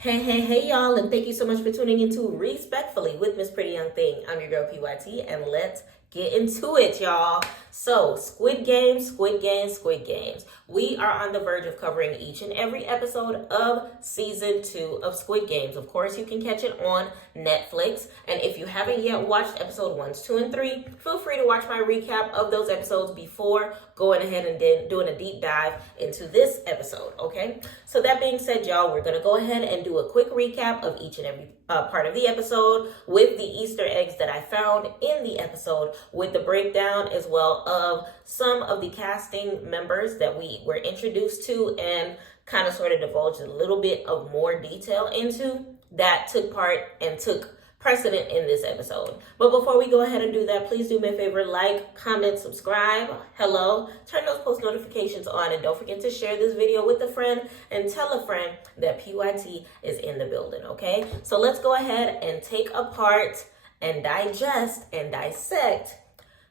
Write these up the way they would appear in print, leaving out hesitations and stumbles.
Hey, y'all, and thank you so much for tuning into Respectfully with Miss Pretty Young Thing. I'm your girl, PYT, and let's get into it, y'all. So, Squid Games, Squid Games, Squid Games. We are on the verge of covering each and every episode of season 2 of Squid Games. Of course, you can catch it on Netflix. And if you haven't yet watched episode 1, 2, and 3, feel free to watch my recap of those episodes before going ahead and then doing a deep dive into this episode, okay? So that being said, y'all, we're going to go ahead and do a quick recap of each and every part of the episode with the Easter eggs that I found in the episode, with the breakdown as well of some of the casting members that we were introduced to and kind of sort of divulged a little bit of more detail into that took part and took precedent in this episode. But before we go ahead and do that, please do me a favor, like, comment, subscribe, hello, turn those post notifications on, and don't forget to share this video with a friend and tell a friend that PYT is in the building, okay? So let's go ahead and take apart and digest and dissect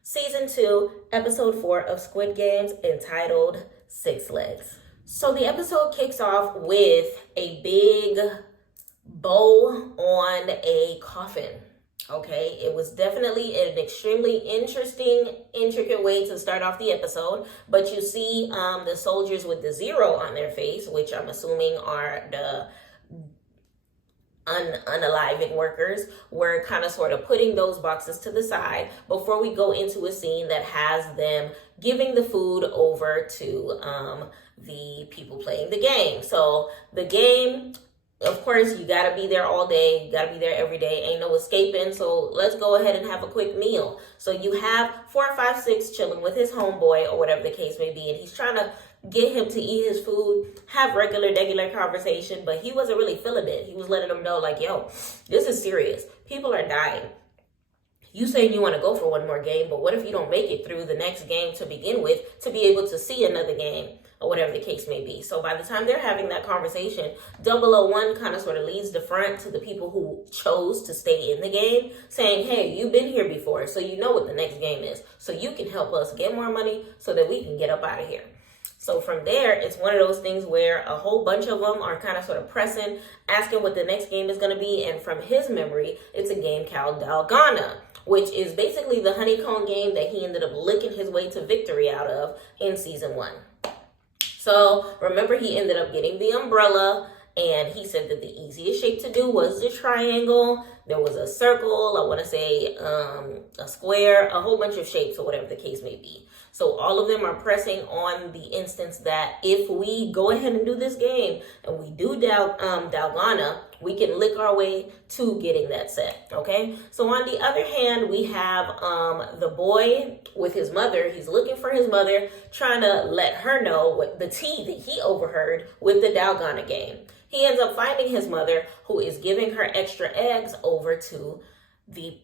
season 2, episode 4 of Squid Games, entitled Six Legs. So the episode kicks off with a big bow on a coffin. Okay, it was definitely an extremely interesting, intricate way to start off the episode. But you see the soldiers with the 0 on their face, which I'm assuming are the unaliving workers, were kind of sort of putting those boxes to the side before we go into a scene that has them giving the food over to the people playing the game. So the game, of course, you gotta be there all day. You gotta be there every day. Ain't no escaping. So let's go ahead and have a quick meal. So you have 456 chilling with his homeboy or whatever the case may be, and he's trying to get him to eat his food, have regular conversation, but he wasn't really feeling it. He was letting him know, like, yo, this is serious. People are dying. You saying you want to go for one more game, but what if you don't make it through the next game to begin with to be able to see another game or whatever the case may be? So by the time they're having that conversation, 001 kind of sort of leads the front to the people who chose to stay in the game, saying, hey, you've been here before, so you know what the next game is. So you can help us get more money so that we can get up out of here. So from there, it's one of those things where a whole bunch of them are kind of sort of pressing, asking what the next game is going to be. And from his memory, it's a game called Dalgona, which is basically the honeycomb game that he ended up licking his way to victory out of in season 1. So remember, he ended up getting the umbrella, and he said that the easiest shape to do was the triangle. There was a circle, I want to say a square, a whole bunch of shapes or whatever the case may be. So all of them are pressing on the instance that if we go ahead and do this game and we do Dalgona, we can lick our way to getting that set, okay? So on the other hand, we have the boy with his mother. He's looking for his mother, trying to let her know what the tea that he overheard with the Dalgona game. He ends up finding his mother, who is giving her extra eggs over to the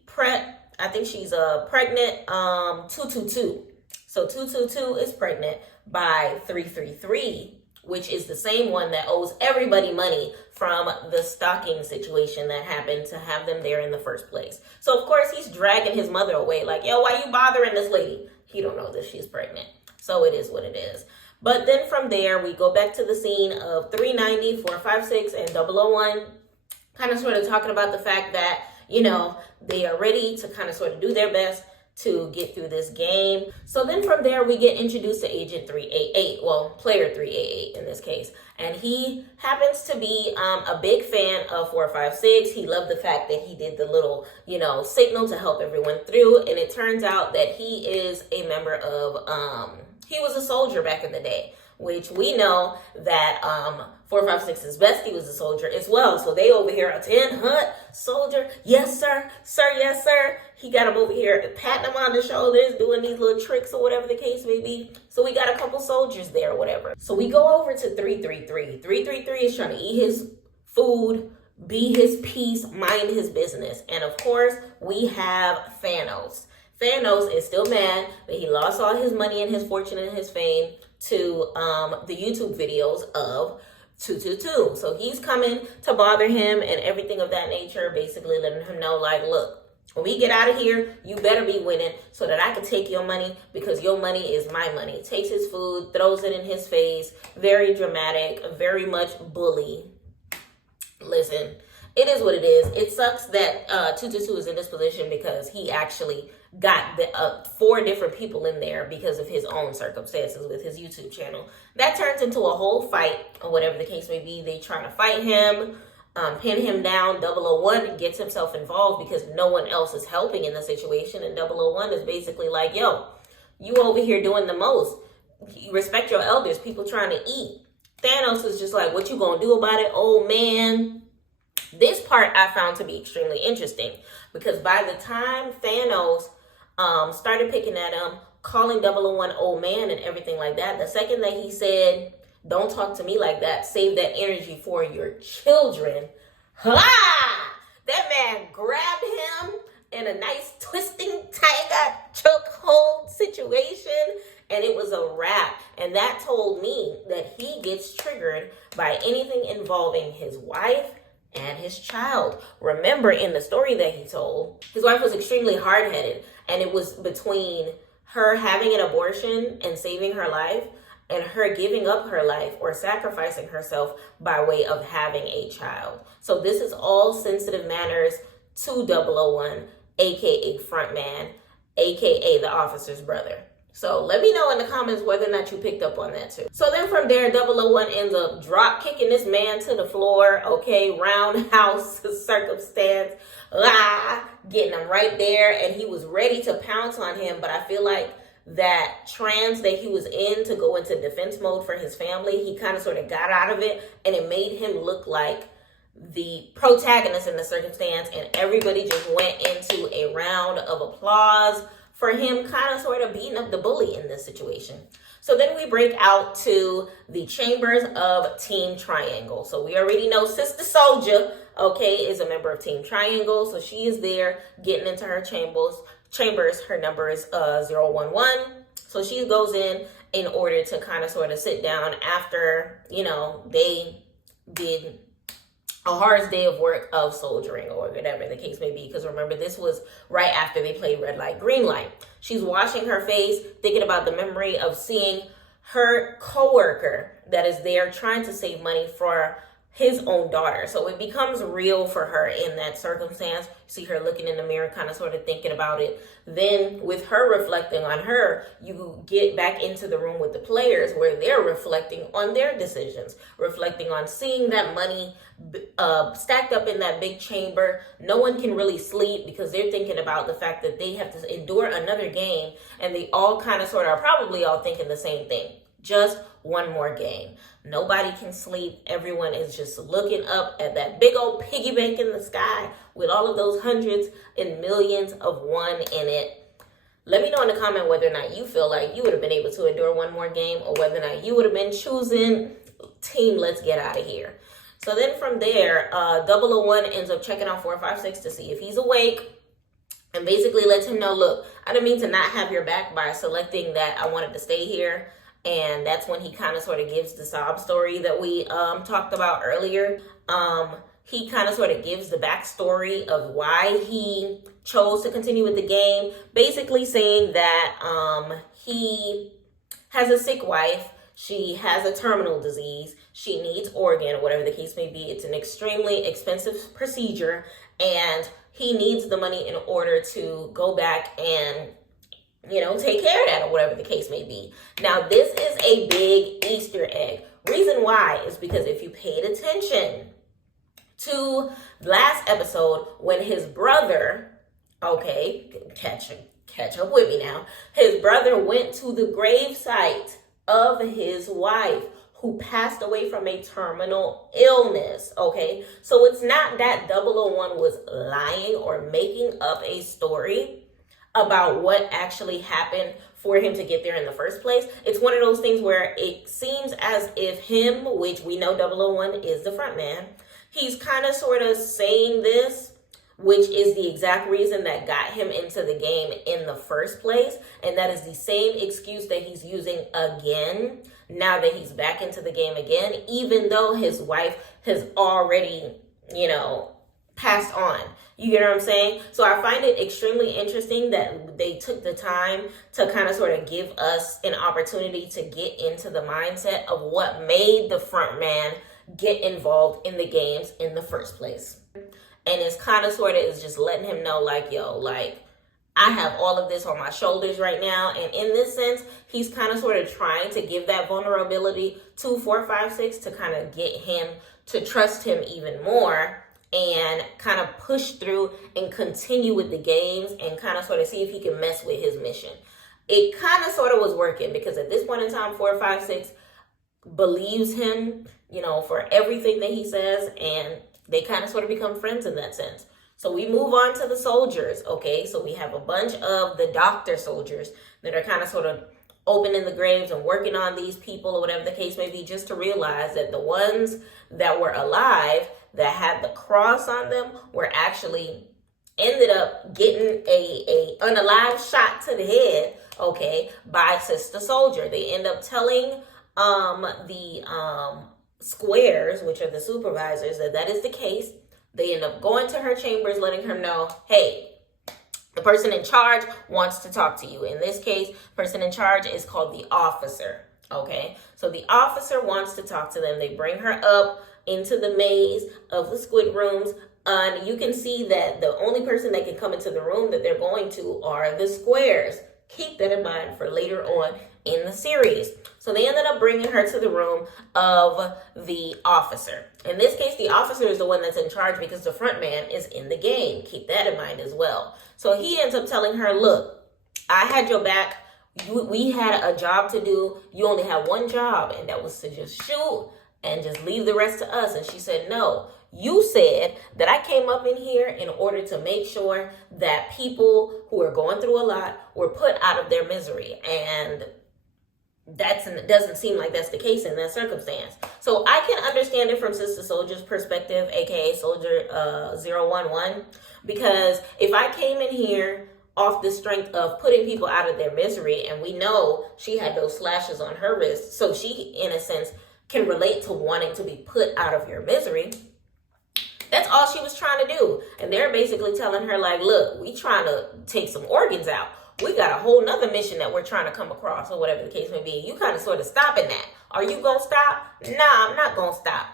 I think she's pregnant 222. So 222 is pregnant by 333, which is the same one that owes everybody money from the stocking situation that happened to have them there in the first place. So of course he's dragging his mother away, like, yo, why you bothering this lady? He don't know that she's pregnant. So it is what it is. But then from there, we go back to the scene of 390, 456, and 001, kind of sort of talking about the fact that, you know, they are ready to kind of sort of do their best to get through this game. So then from there, we get introduced to Agent 388, well, player 388 in this case. And he happens to be a big fan of 456. He loved the fact that he did the little, signal to help everyone through. And it turns out that he is a member of, he was a soldier back in the day, which we know that 456's bestie was a soldier as well. So they over here, a 10 hunt soldier. Yes, sir. Sir, yes, sir. He got him over here patting him on the shoulders, doing these little tricks or whatever the case may be. So we got a couple soldiers there or whatever. So we go over to 333. 333 is trying to eat his food, be his peace, mind his business. And of course, we have Thanos. Thanos is still mad that he lost all his money and his fortune and his fame to the YouTube videos of 222. So he's coming to bother him and everything of that nature, basically letting him know, like, look, when we get out of here, you better be winning so that I can take your money, because your money is my money. Takes his food, throws it in his face. Very dramatic, very much bully Listen, it is what it is. It sucks that 222 is in this position because he actually got the 4 different people in there because of his own circumstances with his YouTube channel. That turns into a whole fight, or whatever the case may be. They trying to fight him, pin him down. 001 gets himself involved because no one else is helping in the situation, and 001 is basically like, yo, you over here doing the most. You respect your elders, people trying to eat. Thanos is just like, what you gonna do about it, old man? This part I found to be extremely interesting because by the time Thanos started picking at him, calling 001 old man and everything like that, the second that he said, don't talk to me like that, save that energy for your children, ha! That man grabbed him in a nice twisting tiger chokehold situation, and it was a wrap. And that told me that he gets triggered by anything involving his wife and his child. Remember, in the story that he told, his wife was extremely hard-headed, and it was between her having an abortion and saving her life and her giving up her life or sacrificing herself by way of having a child. So this is all sensitive matters to 001, aka frontman, aka the officer's brother. So let me know in the comments whether or not you picked up on that too. So then from there, 001 ends up drop kicking this man to the floor, okay, roundhouse circumstance, getting him right there, and he was ready to pounce on him, but I feel like that trance that he was in to go into defense mode for his family, he kind of sort of got out of it, and it made him look like the protagonist in the circumstance, and everybody just went into a round of applause for him kind of sort of beating up the bully in this situation. So then we break out to the chambers of Team Triangle. So we already know Sister Soldier, okay, is a member of Team Triangle. So she is there getting into her chambers. Her number is 011. So she goes in order to kind of sort of sit down after, you know, they did a hard day of work of soldiering or whatever the case may be. Because remember, this was right after they played red light, green light. She's washing her face, thinking about the memory of seeing her coworker that is there trying to save money for his own daughter. So it becomes real for her in that circumstance. See her looking in the mirror, kind of sort of thinking about it. Then with her reflecting on her, you get back into the room with the players where they're reflecting on their decisions, reflecting on seeing that money stacked up in that big chamber. No one can really sleep because they're thinking about the fact that they have to endure another game, and they all kind of sort of are probably all thinking the same thing. Just one more game. Nobody can sleep. Everyone is just looking up at that big old piggy bank in the sky with all of those hundreds and millions of one in it. Let me know in the comment whether or not you feel like you would have been able to endure one more game, or whether or not you would have been choosing team let's get out of here. So then from there, 001 ends up checking out 456 to see if he's awake, and basically lets him know, look, I didn't mean to not have your back by selecting that I wanted to stay here. And that's when he kind of sort of gives the sob story that we talked about earlier. He kind of sort of gives the backstory of why he chose to continue with the game. Basically saying that he has a sick wife. She has a terminal disease. She needs organ, or whatever the case may be. It's an extremely expensive procedure. And he needs the money in order to go back and, you know, take care of that, or whatever the case may be. Now, this is a big Easter egg. Reason why is because if you paid attention to last episode when his brother, okay, catch up with me now. His brother went to the gravesite of his wife who passed away from a terminal illness, okay? So it's not that 001 was lying or making up a story about what actually happened for him to get there in the first place. It's one of those things where it seems as if him, which we know 001 is the front man, he's kind of sort of saying this, which is the exact reason that got him into the game in the first place. And that is the same excuse that he's using again, now that he's back into the game again, even though his wife has already, you know, passed on. You get what I'm saying? So I find it extremely interesting that they took the time to kind of sort of give us an opportunity to get into the mindset of what made the front man get involved in the games in the first place. And it's kind of sort of is just letting him know like, yo, like, I have all of this on my shoulders right now. And in this sense, he's kind of sort of trying to give that vulnerability to 456 to kind of get him to trust him even more and kind of push through and continue with the games and kind of sort of see if he can mess with his mission. It kind of sort of was working because at this point in time, 456 believes him, you know, for everything that he says, and they kind of sort of become friends in that sense. So we move on to the soldiers, okay? So we have a bunch of the doctor soldiers that are kind of sort of opening the graves and working on these people or whatever the case may be, just to realize that the ones that were alive that had the cross on them were actually ended up getting a unalive shot to the head, okay, by Sister Soldier. They end up telling the squares, which are the supervisors, that is the case. They end up going to her chambers, letting her know, hey, the person in charge wants to talk to you. In this case, person in charge is called the officer, okay? So the officer wants to talk to them. They bring her up into the maze of the squid rooms. And you can see that the only person that can come into the room that they're going to are the squares. Keep that in mind for later on in the series. So they ended up bringing her to the room of the officer. In this case, the officer is the one that's in charge because the front man is in the game. Keep that in mind as well. So he ends up telling her, look, I had your back. We had a job to do. You only had one job, and that was to just shoot and just leave the rest to us. And she said, no, you said that I came up in here in order to make sure that people who are going through a lot were put out of their misery. And it doesn't seem like that's the case in that circumstance. So I can understand it from Sister Soldier's perspective, aka Soldier 011, because if I came in here off the strength of putting people out of their misery, and we know she had those slashes on her wrist, so she, in a sense, can relate to wanting to be put out of your misery. That's all she was trying to do. And they're basically telling her, like, look, we trying to take some organs out. We got a whole nother mission that we're trying to come across, or whatever the case may be. You kind of sort of stopping that. Are you going to stop? Nah, I'm not going to stop.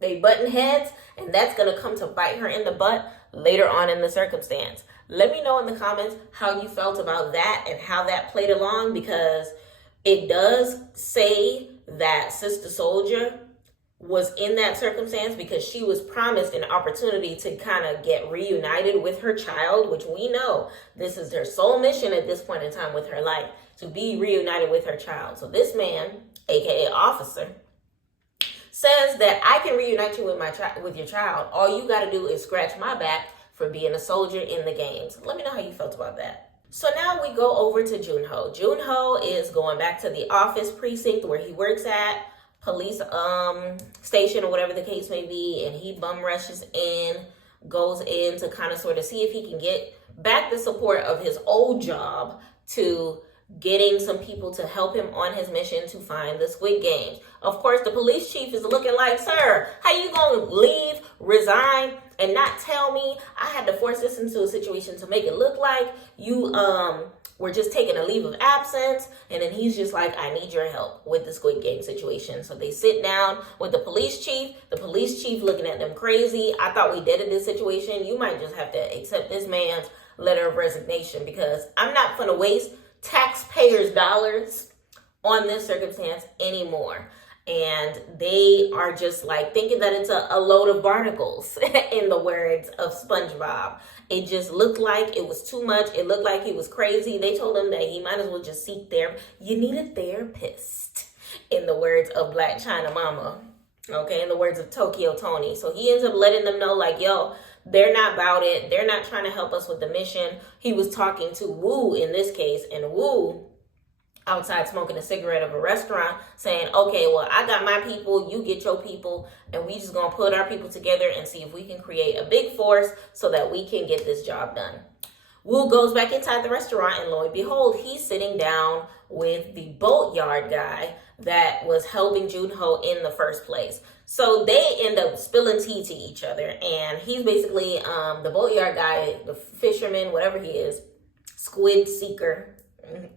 They button heads, and that's going to come to bite her in the butt later on in the circumstance. Let me know in the comments how you felt about that and how that played along, because it does say that Sister Soldier was in that circumstance because she was promised an opportunity to kind of get reunited with her child, which we know this is her sole mission at this point in time with her life, to be reunited with her child. So this man, aka officer, says that I can reunite you with your child. All you got to do is scratch my back for being a soldier in the games. Let me know how you felt about that. So now we go over to Junho. Junho is going back to the office precinct where he works at, police station or whatever the case may be, and he bum rushes in, goes in to kind of sort of see if he can get back the support of his old job to getting some people to help him on his mission to find the Squid Games. Of course, the police chief is looking like, sir, how you gonna leave, resign, and not tell me? I had to force this into a situation to make it look like you were just taking a leave of absence. And then he's just like, I need your help with the Squid Game situation. So they sit down with the police chief looking at them crazy. I thought we did in this situation. You might just have to accept this man's letter of resignation, because I'm not gonna waste taxpayers' dollars on this circumstance anymore. And they are just like thinking that it's a load of barnacles, in the words of SpongeBob. It just looked like it was too much. It looked like he was crazy. They told him that he might as well just seek therapy. You need a therapist, in the words of Black China Mama. Okay, in the words of Tokyo Tony. So he ends up letting them know, like, yo, they're not about it. They're not trying to help us with the mission. He was talking to Wu in this case, and Wu outside smoking a cigarette of a restaurant saying, okay, well, I got my people, you get your people, and we just gonna put our people together and see if we can create a big force so that we can get this job done. Wu goes back inside the restaurant, and lo and behold, he's sitting down with the boatyard guy that was helping Junho in the first place. So they end up spilling tea to each other, and he's basically the boatyard guy, the fisherman, whatever he is, squid seeker,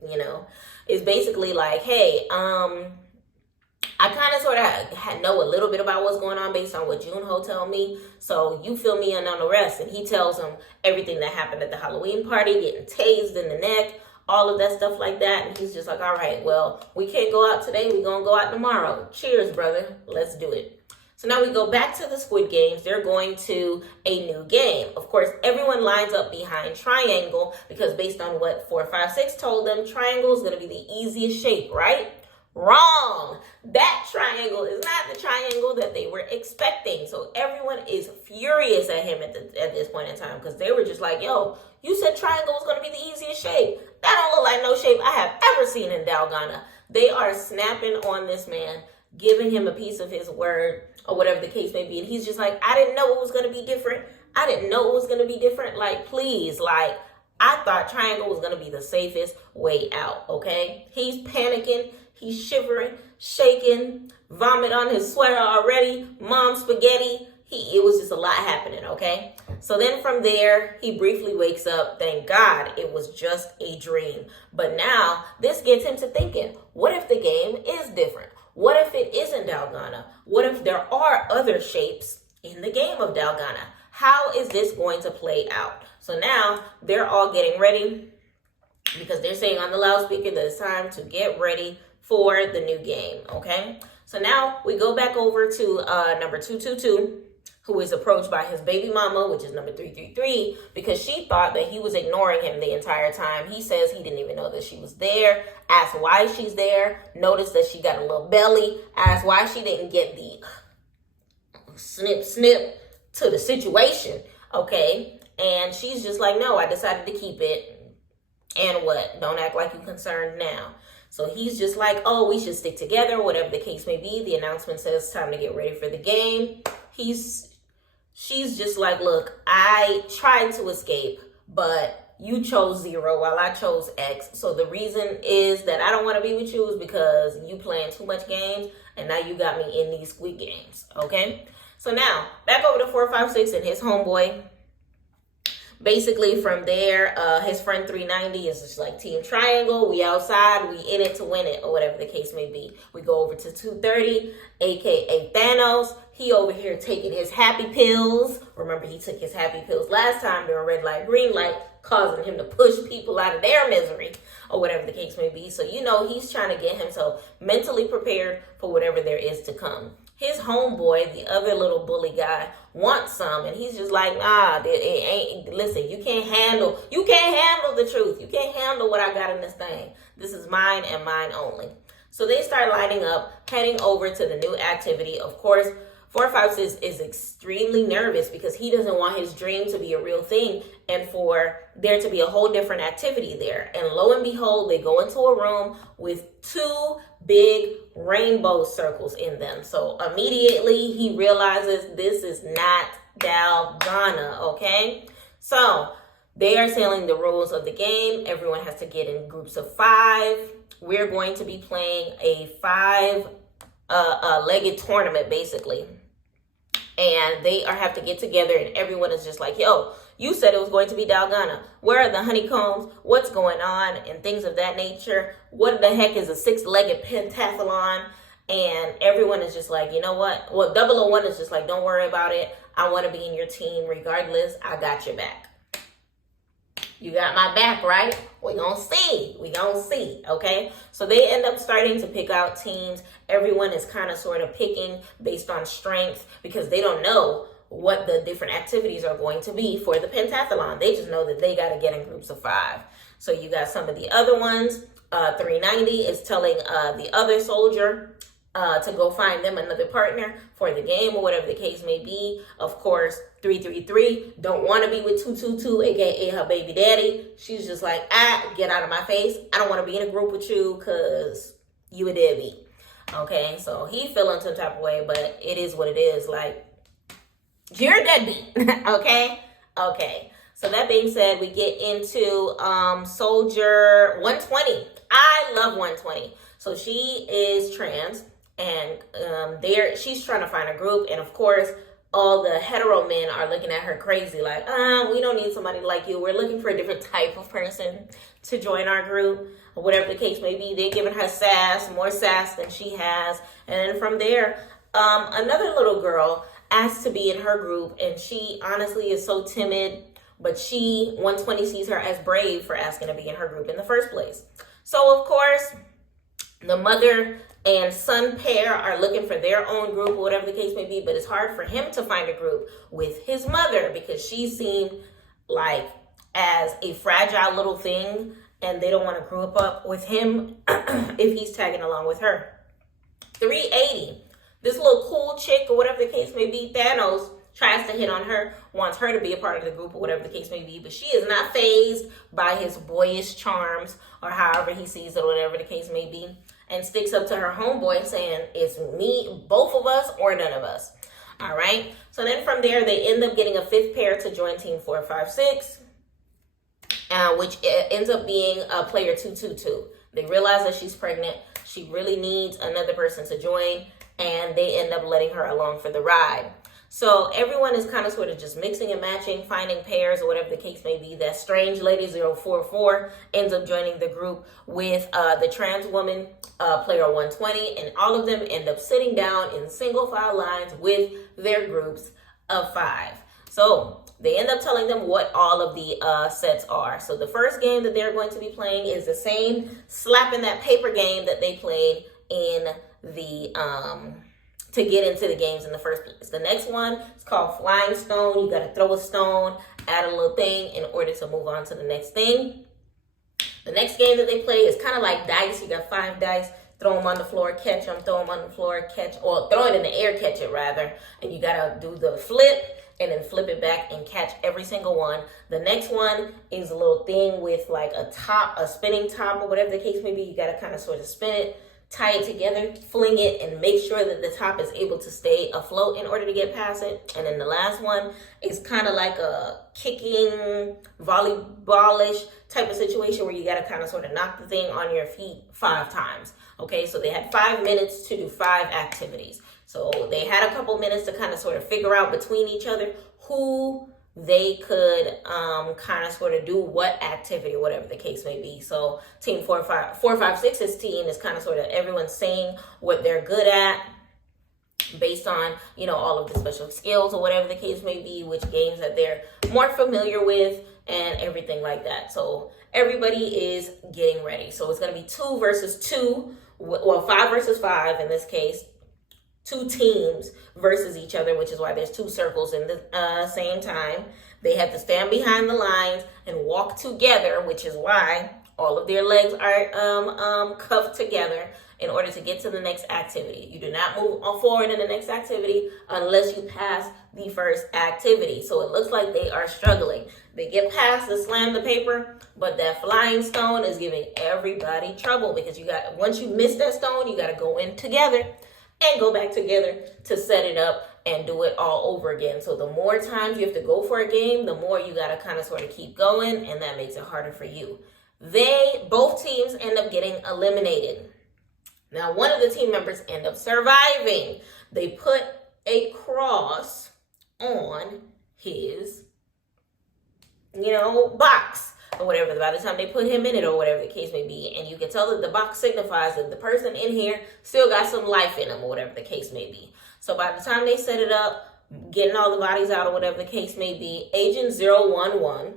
you know, is basically like, hey, I I kind of sort of know a little bit about what's going on based on what Junho told me. So you fill me in on the rest. And he tells him everything that happened at the Halloween party, getting tased in the neck, all of that stuff like that. And he's just like, all right, well, we can't go out today. We're going to go out tomorrow. Cheers, brother. Let's do it. So now we go back to the Squid Games. They're going to a new game. Of course, everyone lines up behind Triangle because based on what 456 told them, Triangle is going to be the easiest shape, right? Wrong. That triangle is not the triangle that they were expecting. So everyone is furious at him at this point in time because they were just like, yo, you said triangle was going to be the easiest shape. That don't look like no shape I have ever seen in Dalgona. They are snapping on this man, giving him a piece of his word or whatever the case may be. And he's just like, I didn't know it was going to be different. I didn't know it was going to be different. Like, please, like, I thought triangle was going to be the safest way out, okay? He's panicking. He's shivering, shaking, vomit on his sweater already, mom spaghetti. It was just a lot happening, okay? So then from there, he briefly wakes up. Thank God it was just a dream. But now this gets him to thinking, what if the game is different? What if it isn't Dalgona? What if there are other shapes in the game of Dalgona? How is this going to play out? So now they're all getting ready because they're saying on the loudspeaker that it's time to get ready for the new game, okay? So now we go back over to number 222, who is approached by his baby mama, which is number 333, because she thought that he was ignoring him the entire time. He says he didn't even know that she was there, asked why she's there, noticed that she got a little belly, asked why she didn't get the snip to the situation, okay? And she's just like, no, I decided to keep it. And what? Don't act like you're concerned now. So he's just like, oh, we should stick together, whatever the case may be. The announcement says time to get ready for the game. She's just like, look, I tried to escape, but you chose 0 while I chose X. So the reason is that I don't want to be with you is because you playing too much games, and now you got me in these Squid Games, okay? So now, back over to 456 and his homeboy. Basically, from there, his friend 390 is just like Team Triangle. We outside, we in it to win it, or whatever the case may be. We go over to 230, a.k.a. Thanos. He over here taking his happy pills. Remember, he took his happy pills last time during red light, green light, causing him to push people out of their misery, or whatever the case may be. So, you know, he's trying to get himself mentally prepared for whatever there is to come. His homeboy, the other little bully guy, wants some, and he's just like, nah, it ain't. Listen, you can't handle the truth. You can't handle what I got in this thing. This is mine and mine only. So they start lining up, heading over to the new activity. Of course, 456 is extremely nervous because he doesn't want his dream to be a real thing and for there to be a whole different activity there. And lo and behold, they go into a room with 2 big rainbow circles in them. So immediately he realizes this is not Dalgona, okay? So they are telling the rules of the game. Everyone has to get in groups of 5. We're going to be playing a 5-legged tournament, basically. And they have to get together, and everyone is just like, yo, you said it was going to be Dalgona. Where are the honeycombs? What's going on? And things of that nature. What the heck is a 6-legged pentathlon? And everyone is just like, you know what? Well, 001 is just like, don't worry about it. I want to be in your team regardless. I got your back. You got my back, right? We gonna see, okay? So they end up starting to pick out teams. Everyone is kind of sort of picking based on strength because they don't know what the different activities are going to be for the pentathlon. They just know that they got to get in groups of 5. So you got some of the other ones. 390 is telling the other soldier to go find them another partner for the game or whatever the case may be. Of course, 333 don't want to be with 222, aka her baby daddy. She's just like, get out of my face. I don't want to be in a group with you because you a deadbeat. Okay, so he feeling some type of way, but it is what it is. Like, you're a deadbeat. Okay. So that being said, we get into soldier 120. I love 120. So she is trans. And she's trying to find a group. And of course, all the hetero men are looking at her crazy, like, we don't need somebody like you. We're looking for a different type of person to join our group, or whatever the case may be. They're giving her sass, more sass than she has. And then from there, another little girl asked to be in her group, and she honestly is so timid, but 120 sees her as brave for asking to be in her group in the first place. So, of course, the mother and son pair are looking for their own group, or whatever the case may be, but it's hard for him to find a group with his mother because she seemed like as a fragile little thing, and they don't want to group up with him if he's tagging along with her. 380, this little cool chick, or whatever the case may be, Thanos, tries to hit on her, wants her to be a part of the group, or whatever the case may be, but she is not fazed by his boyish charms, or however he sees it, or whatever the case may be, and sticks up to her homeboy saying, it's me, both of us, or none of us. All right. So then from there, they end up getting a fifth pair to join Team 456, which ends up being player 222. They realize that she's pregnant. She really needs another person to join, and they end up letting her along for the ride. So everyone is kind of sort of just mixing and matching, finding pairs, or whatever the case may be. That strange lady 044 ends up joining the group with the trans woman, player 120, and all of them end up sitting down in single file lines with their groups of 5. So they end up telling them what all of the sets are. So the first game that they're going to be playing is the same slapping that paper game that they played in the to get into the games in the first place. The next one is called Flying Stone. You got to throw a stone, add a little thing in order to move on to the next thing. The next game that they play is kind of like dice. You got 5 dice, throw them on the floor, catch them, throw them on the floor, catch, or throw it in the air, catch it rather. And you got to do the flip and then flip it back and catch every single one. The next one is a little thing with like a top, a spinning top, or whatever the case may be. You got to kind of sort of spin it, tie it together, fling it, and make sure that the top is able to stay afloat in order to get past it. And then the last one is kind of like a kicking, volleyball-ish type of situation where you got to kind of sort of knock the thing on your feet 5 times. Okay, so they had 5 minutes to do 5 activities. So they had a couple minutes to kind of sort of figure out between each other who they could kind of sort of do what activity, or whatever the case may be. So team 456's team is kind of sort of everyone saying what they're good at based on, you know, all of the special skills, or whatever the case may be, which games that they're more familiar with, and everything like that. So everybody is getting ready. So it's going to be 2 versus 2, well, 5 versus 5 in this case. 2 teams versus each other, which is why there's 2 circles in the same time. They have to stand behind the lines and walk together, which is why all of their legs are cuffed together in order to get to the next activity. You do not move forward in the next activity unless you pass the first activity. So it looks like they are struggling. They get past the slam the paper, but that flying stone is giving everybody trouble because once you miss that stone, you got to go in together and go back together to set it up and do it all over again. So the more times you have to go for a game, the more you got to kind of sort of keep going, and that makes it harder for you. Both teams end up getting eliminated. Now, one of the team members end up surviving. They put a cross on his, box, or whatever, by the time they put him in it, or whatever the case may be. And you can tell that the box signifies that the person in here still got some life in them, or whatever the case may be. So by the time they set it up, getting all the bodies out, or whatever the case may be, Agent 011,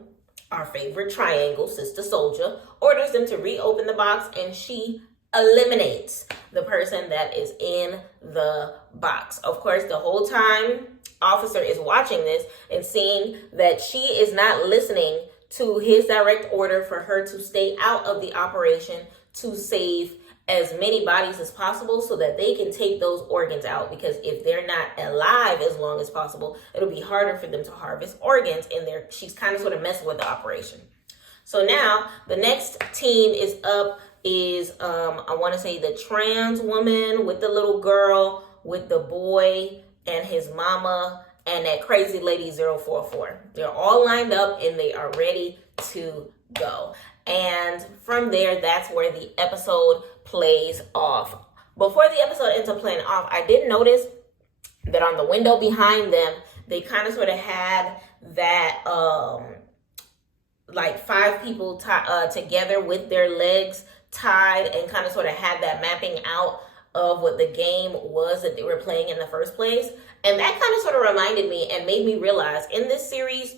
our favorite triangle, Sister Soldier, orders them to reopen the box, and she eliminates the person that is in the box. Of course, the whole time, Officer is watching this and seeing that she is not listening to his direct order for her to stay out of the operation to save as many bodies as possible so that they can take those organs out, because if they're not alive as long as possible, it'll be harder for them to harvest organs in there. She's kind of sort of messing with the operation. So now the next team is up is, I want to say the trans woman with the little girl, with the boy and his mama, and that crazy lady 044. They're all lined up and they are ready to go. And from there, that's where the episode plays off. Before the episode ends up playing off, I did notice that on the window behind them, they kind of sort of had that like 5 people together with their legs tied, and kind of sort of had that mapping out of what the game was that they were playing in the first place. And that kind of sort of reminded me and made me realize in this series,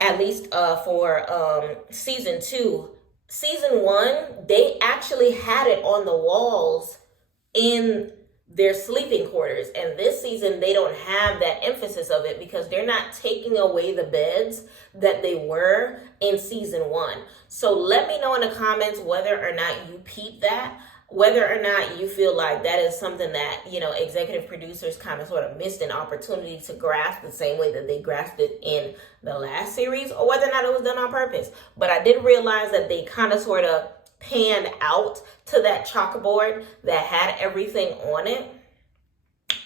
at least for season 2, season 1, they actually had it on the walls in their sleeping quarters. And this season, they don't have that emphasis of it because they're not taking away the beds that they were in season 1. So let me know in the comments whether or not you peep that, whether or not you feel like that is something that, you know, executive producers kind of sort of missed an opportunity to grasp the same way that they grasped it in the last series, or whether or not it was done on purpose. But I did realize that they kind of sort of panned out to that chalkboard that had everything on it.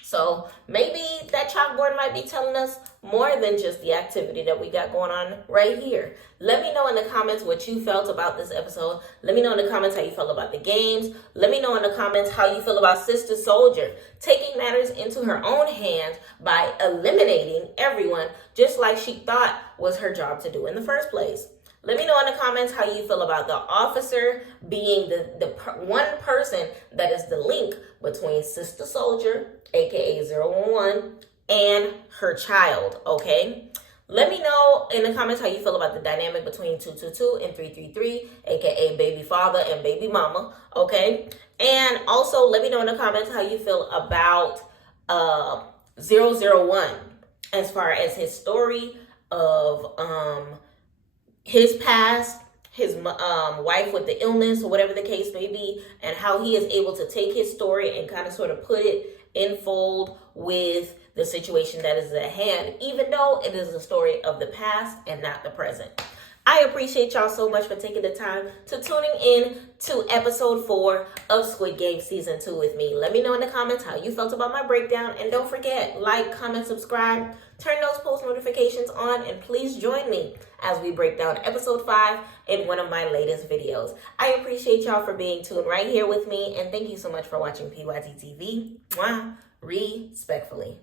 So maybe that chalkboard might be telling us more than just the activity that we got going on right here. Let me know in the comments what you felt about this episode. Let me know in the comments how you felt about the games. Let me know in the comments how you feel about Sister Soldier taking matters into her own hands by eliminating everyone just like she thought was her job to do in the first place. Let me know in the comments how you feel about the officer being the one person that is the link between Sister Soldier, aka 011, and her child, okay? Let me know in the comments how you feel about the dynamic between 222 and 333, aka baby father and baby mama, okay? And also let me know in the comments how you feel about 001 as far as his story of his past, his wife with the illness, or whatever the case may be, and how he is able to take his story and kind of sort of put it in fold with the situation that is at hand, even though it is a story of the past and not the present. I appreciate y'all so much for taking the time to tuning in to episode 4 of Squid Game season 2 with me. Let me know in the comments how you felt about my breakdown, and don't forget, like, comment, subscribe, turn those post notifications on, and please join me as we break down episode 5 in one of my latest videos. I appreciate y'all for being tuned right here with me, and thank you so much for watching PYT TV. Mwah. Respectfully.